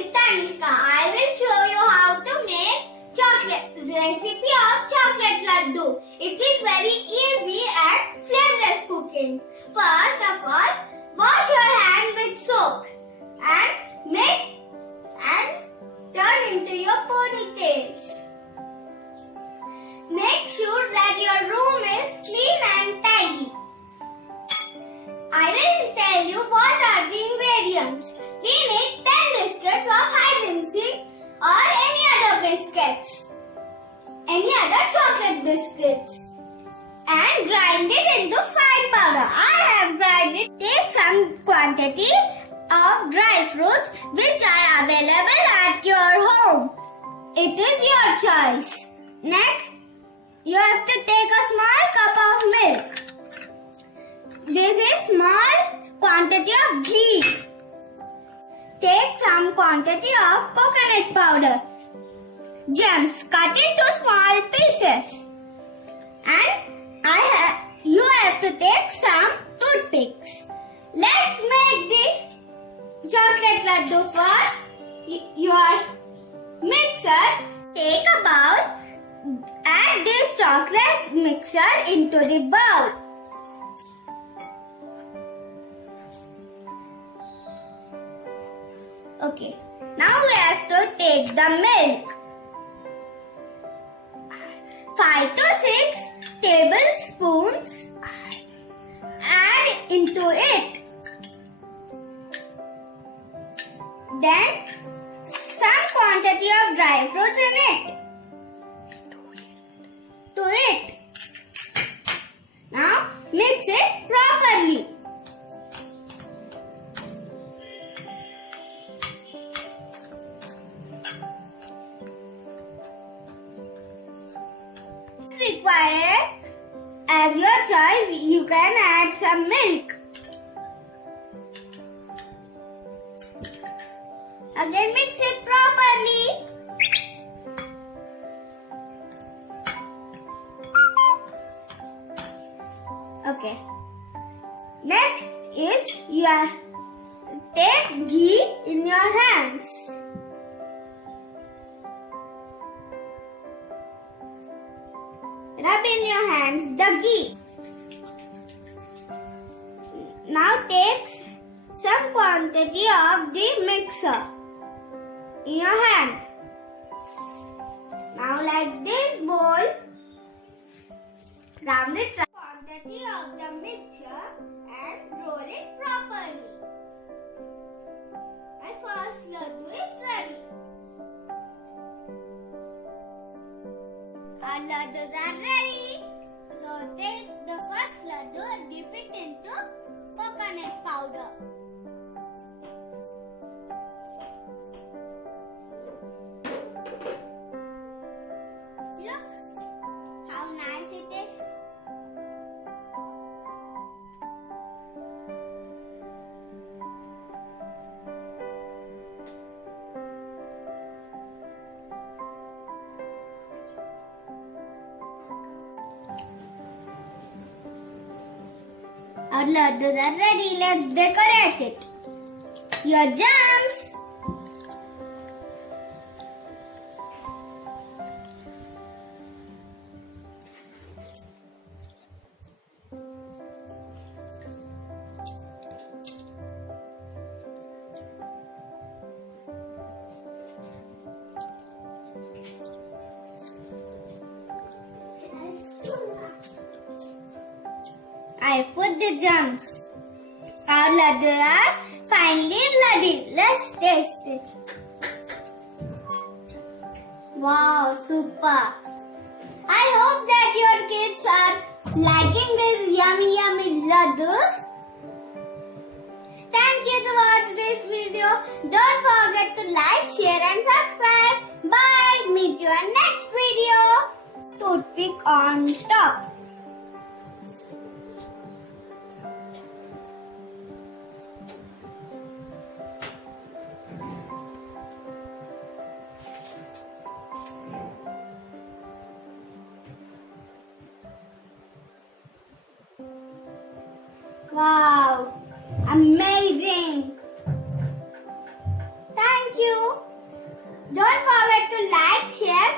is Thanishka. I will show you how to make recipe of chocolate laddoo. It is very easy and flavorless cooking. First of all, wash your hand with soap and turn into your ponytails. Make sure that your room is clean and tidy. I will tell you what are the ingredients. We need 10 biscuits of hide and seek or any other biscuits. Any other chocolate biscuits. And grind it into fine powder. I have grind it. Take some quantity of dry fruits which are available at your home. It is your choice. Next, you have to take a small cup of milk. This is small quantity of ghee. Take some quantity of coconut powder. Gems cut into small pieces. And you have to take some toothpicks. Let's make the chocolate laddoo first. Your mixer, take a bowl. Add this chocolate mixer into the bowl. Okay, now we have to take the milk. 5 to 6 tablespoons add into it. Then some quantity of dry fruits in it. To it. Now mix it properly. Required as your choice, you can add some milk. Again mix it properly. Okay. Next is take ghee in your hands. Rub in your hands the ghee. Now take some quantity of the mixer in your hand. Now like this bowl, round it quantity of the mixture and roll it properly. My first laddoo is ready. Our laddoos are ready. So take the first laddoo and dip it into coconut powder. Look how nice it is. Our laddoos are ready. Let's decorate it. Your jams. I put the gems. Our laddoos are finely ready. Let's taste it. Wow, super. I hope that your kids are liking these yummy laddoos. Thank you to watch this video. Don't forget to like, share and subscribe. Bye. Meet you in next video. Toothpick on top. Wow, amazing. Thank you. share,